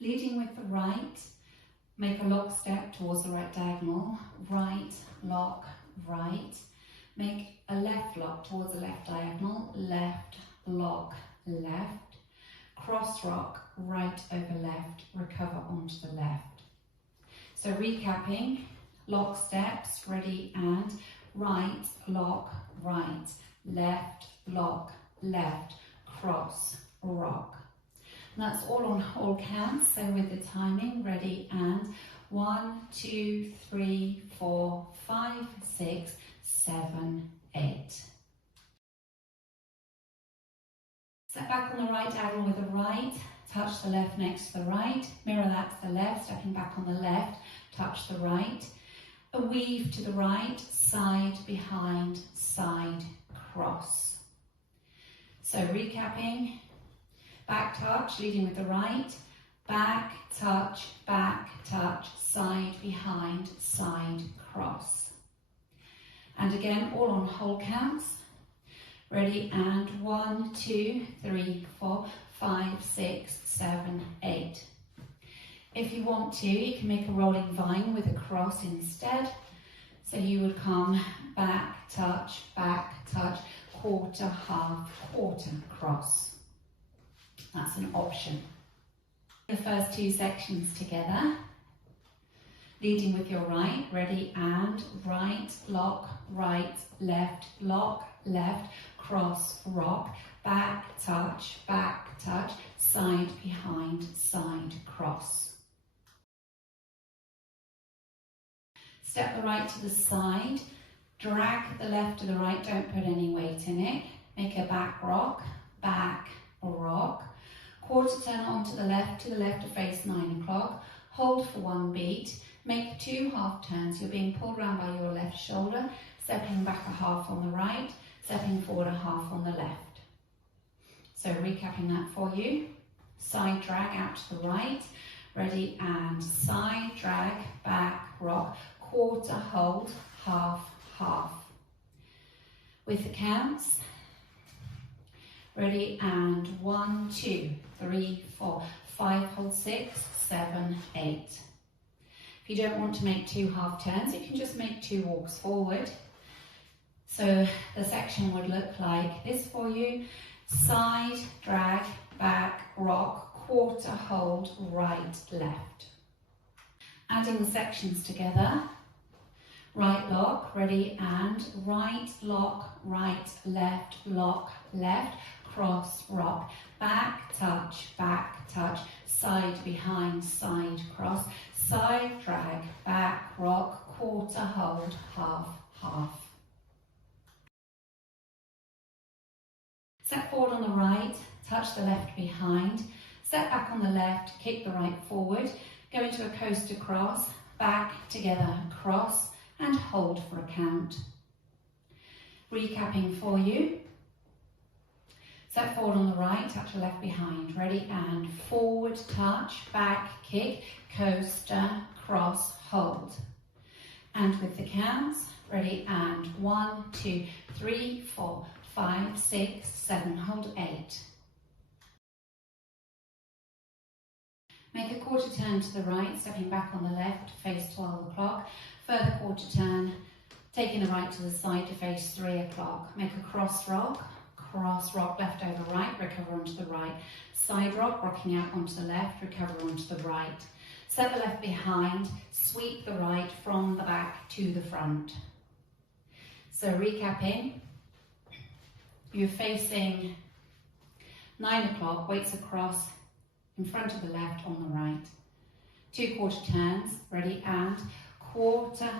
Leading with the right, make a lock step towards the right diagonal, right, lock, right. Make a left lock towards the left diagonal, left, lock, left. Cross rock, right over left, recover onto the left. So recapping, lock steps, ready and right, lock, right, left, lock, left, cross, rock. And that's all on whole counts, so with the timing, ready and 1, 2, 3, 4, 5, 6, 7, 8. Step back on the right diagonal with the right, touch the left next to the right, mirror that to the left, stepping back on the left, touch the right. A weave to the right, side, behind, side, cross. So recapping, back touch, leading with the right, back, touch, side, behind, side, cross. And again, all on whole counts. Ready and 1, 2, 3, 4, 5, 6, 7, 8. If you want to, you can make a rolling vine with a cross instead. So you would come back, touch, quarter, half, quarter, cross. That's an option. The first two sections together. Leading with your right, ready and right, lock, right, left, lock, left, cross, rock, back, touch, side, behind, side, cross. Step the right to the side, drag the left to the right, don't put any weight in it. Make a back rock, quarter turn onto the left to face 9 o'clock, hold for 1 beat, make 2 half turns. You're being pulled round by your left shoulder, stepping back a half on the right, stepping forward a half on the left. So recapping that for you, side drag out to the right, ready and side drag, back rock, quarter hold, half, half. With the counts, ready and 1, 2, 3, 4, 5, hold 6, 7, 8. If you don't want to make 2 half turns, you can just make 2 walks forward. So the section would look like this for you. Side, drag, back, rock, quarter, hold, right, left. Adding the sections together. Right lock, ready and right, lock, right, left, lock, left, cross, rock, back, touch, side, behind, side, cross, side, drag, back, rock, quarter, hold, half, half. Step forward on the right, touch the left behind, step back on the left, kick the right forward, go into a coaster cross, back, together, cross, and hold for a count. Recapping for you. Step forward on the right, touch the left behind, ready and forward, touch, back, kick, coaster, cross, hold. And with the counts, ready and 1, 2, 3, 4, 5, 6, 7, hold 8. Make a quarter turn to the right, stepping back on the left, face 12 o'clock. Further quarter turn, taking the right to the side to face 3 o'clock. Make a cross rock, left over right, recover onto the right. Side rock, rocking out onto the left, recover onto the right. Step the left behind, sweep the right from the back to the front. So recapping, you're facing 9 o'clock, weights across in front of the left on the right. 2 quarter turns, ready and quarter,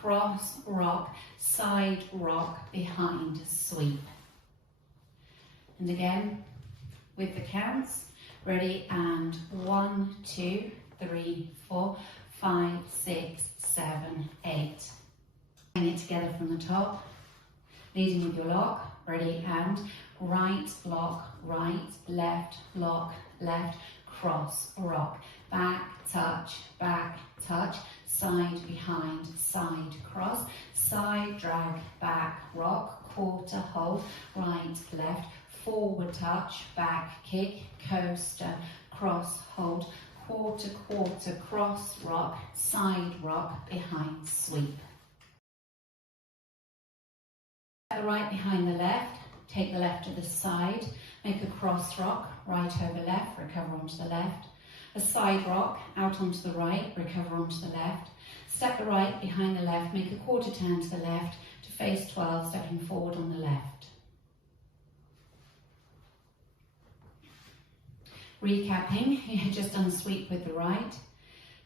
cross, rock, side, rock, behind, sweep. And again, with the counts, ready and 1, 2, 3, 4, 5, 6, 7, 8. Bring it together from the top, leading with your lock, ready and right, lock, right, left, lock, left, cross, rock, back, touch, side, behind, side, cross, side, drag, back, rock, quarter, hold, right, left, forward touch, back kick, coaster, cross, hold, quarter, quarter, cross, rock, side rock, behind, sweep. The right behind the left, take the left to the side, make a cross rock, right over left, recover onto the left. A side rock, out onto the right, recover onto the left. Step the right behind the left, make a quarter turn to the left to face 12, stepping forward on the left. Recapping, you had just done a sweep with the right.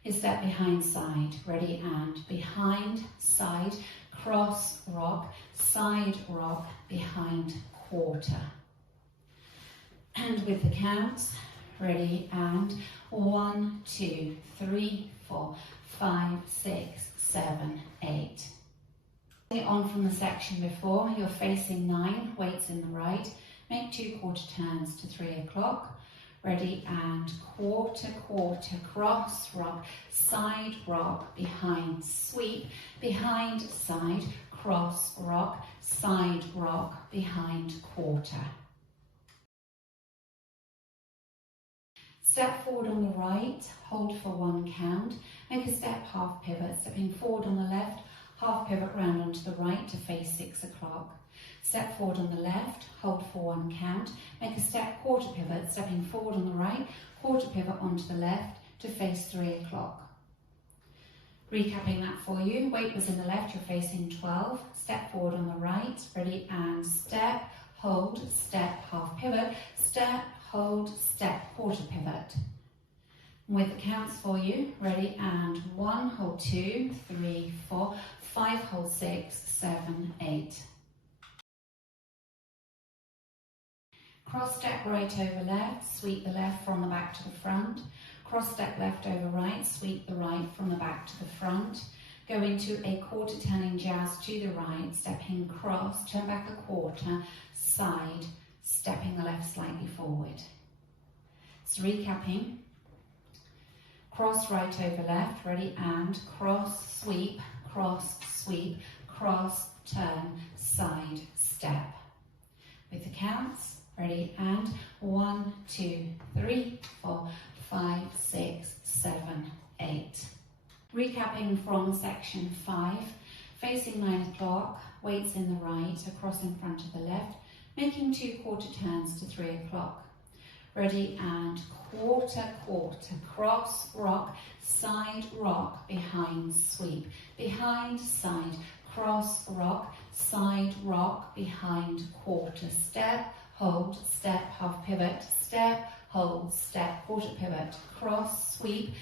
You step behind side, ready, and behind, side, cross, rock, side, rock, behind, quarter. And with the counts, ready, and 1, 2, 3, 4, 5, 6, 7, 8. On from the section before, you're facing 9, weights in the right, make 2 quarter turns to 3 o'clock. Ready, and quarter, quarter, cross, rock, side, rock, behind, sweep, behind, side, cross, rock, side, rock, behind, quarter. Step forward on the right, hold for 1 count, make a step half pivot, stepping forward on the left, half pivot round onto the right to face 6 o'clock. Step forward on the left, hold for 1 count, make a step quarter pivot, stepping forward on the right, quarter pivot onto the left to face 3 o'clock. Recapping that for you, weight was in the left, you're facing 12, step forward on the right, ready, and step, hold, step, half pivot, step, hold, step, quarter pivot. With the counts for you, ready, and 1, hold 2, 3, 4, 5, hold 6, 7, 8. Cross step right over left, sweep the left from the back to the front. Cross step left over right, sweep the right from the back to the front. Go into a quarter turning jazz to the right, stepping cross, turn back a quarter, side, stepping the left slightly forward. So recapping, cross right over left, ready, and cross, sweep, cross, turn, side, step. With the counts, ready, and 1, 2, 3, 4, 5, 6, 7, 8. Recapping from section 5, facing 9 o'clock, weights in the right, across in front of the left, making 2 quarter turns to 3 o'clock. Ready, and quarter, quarter, cross, rock, side, rock, behind, sweep, behind, side, cross, rock, side, rock, behind, quarter, step, hold, step, half pivot, step, hold, step, quarter pivot, cross, sweep,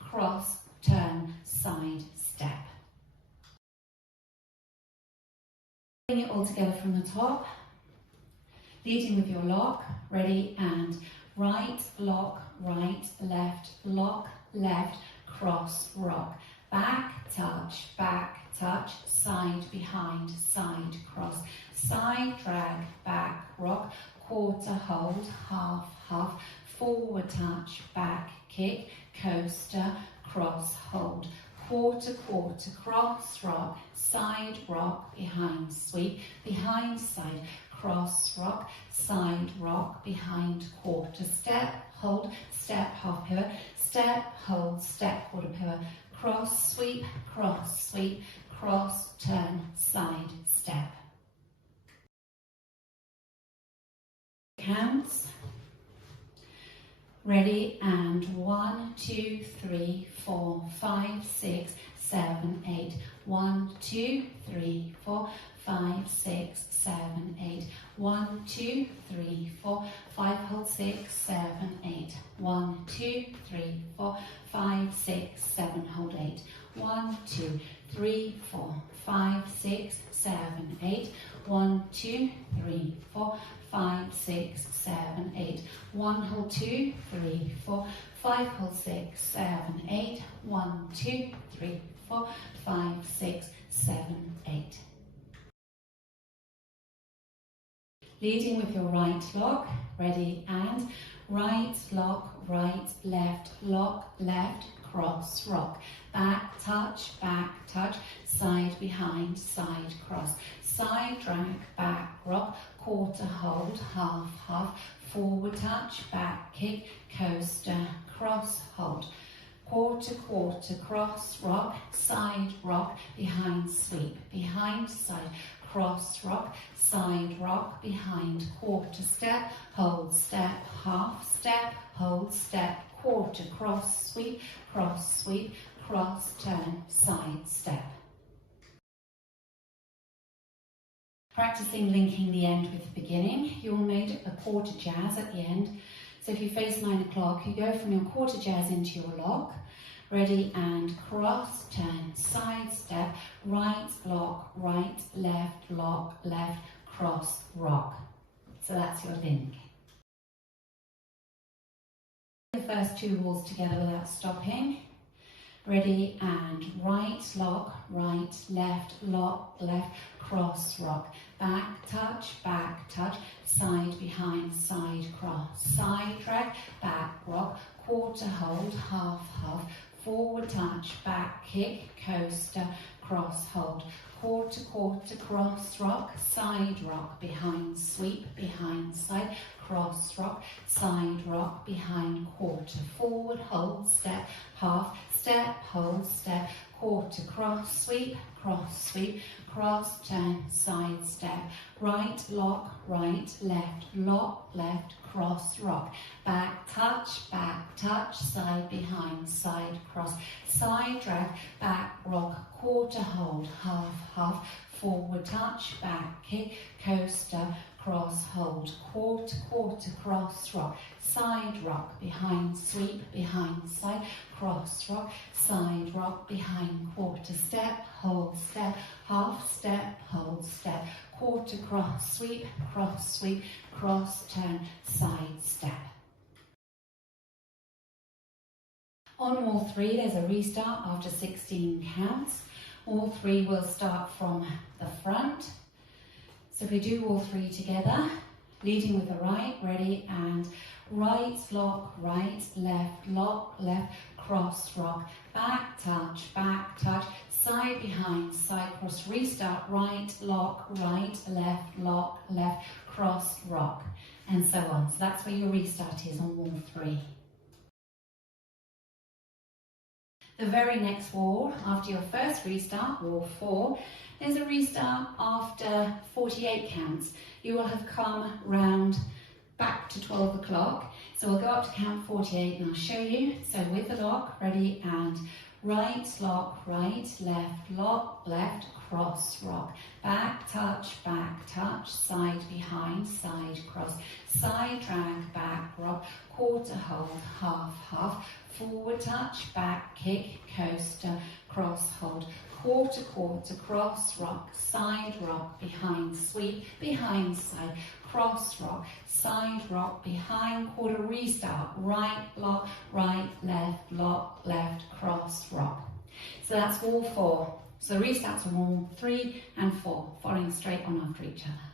cross, turn, side, step. Bring it all together from the top, leading with your lock, ready, and right, lock, right, left, cross, rock, back, touch, side, behind, side, cross, side, drag, back, rock, quarter, hold, half, forward touch, back, kick, coaster, cross, hold, quarter, quarter, cross, rock, side, rock, behind, sweep, behind, side, cross, rock, side, rock, behind, quarter, step, hold, step, half pivot, step, hold, step, quarter pivot, cross, sweep, cross, turn, side, step. Counts. Ready, and 1, 2, 3, 4, 5, 6, 7, 8. 1, 2, 3, 4, 5, 6, 7, 8. 1, 2, 3, 4, 5, hold 6, 7, 8. 1, 2, 3, 4, 5, 6, 7, hold 8. 1, 2, 3, 4, 5, 6, 7, 8. 1, 2, 3, 4, 5, 6, 7, 8. 1, hold 2, 3, 4, 5, hold 6, 7, 8. 1, 2, 3, 4, 5, 6, 7, 8. Leading with your right lock, ready, and right lock, right, left, cross, rock. Back, touch, side, behind, side, cross. Side, drag, back, rock, quarter, hold, half, half. Forward touch, back, kick, coaster, cross, hold. Quarter, quarter, cross, rock, side, rock, behind, sweep, behind, side, cross, rock, side, rock, behind, quarter, step, hold, step, half, step, hold, step, quarter, cross, sweep, cross, turn, side, step. Practicing linking the end with the beginning. You'll make a quarter jazz at the end. So if you face 9 o'clock, you go from your quarter jazz into your lock. Ready, and cross, turn, side, step, right, lock, left, cross, rock. So that's your link. The first 2 walls together without stopping. Ready, and right, lock, left, cross, rock. Back, touch, side, behind, side, cross. Side, drag, back, rock, quarter, hold, half, half. Forward touch, back, kick, coaster, cross, hold. Quarter, quarter, cross, rock, side, rock, behind, sweep, behind, side, cross, rock, side, rock, behind, quarter, forward, hold, step, half, step, hold, step, quarter, cross, sweep, cross, turn, side, step, right, left, cross, rock, back, touch, side, behind, side, cross, side, drag, back, rock, quarter, hold, half, half, forward touch, back, kick, coaster, cross, hold, quarter, quarter, cross, rock, side, rock, behind, sweep, behind, side, cross, rock, side, rock, behind, quarter, step, hold, step, half, step, hold, step, quarter, cross, sweep, cross, turn, side, step. On wall 3, there's a restart after 16 counts. All 3 will start from the front. So if we do all 3 together, leading with the right, ready, and right, lock, left, cross, rock, back, touch, side, behind, side, cross, restart, right, lock, left, cross, rock, and so on. So that's where your restart is on wall 3. The very next wall, after your first restart, wall 4, there's a restart after 48 counts. You will have come round back to 12 o'clock. So we'll go up to count 48 and I'll show you. So with the lock, ready, and right, lock, left, cross, rock. Back, touch, side, behind, side, cross. Side, drag, back, rock, quarter, hold, half, half. Forward touch, back, kick, coaster, cross, hold. Quarter, quarter, cross, rock, side, rock, behind, sweep, behind, side, cross, rock, side, rock, behind, quarter, restart, right, left, cross, rock. So that's wall 4. So restarts on wall 3 and 4, following straight on after each other.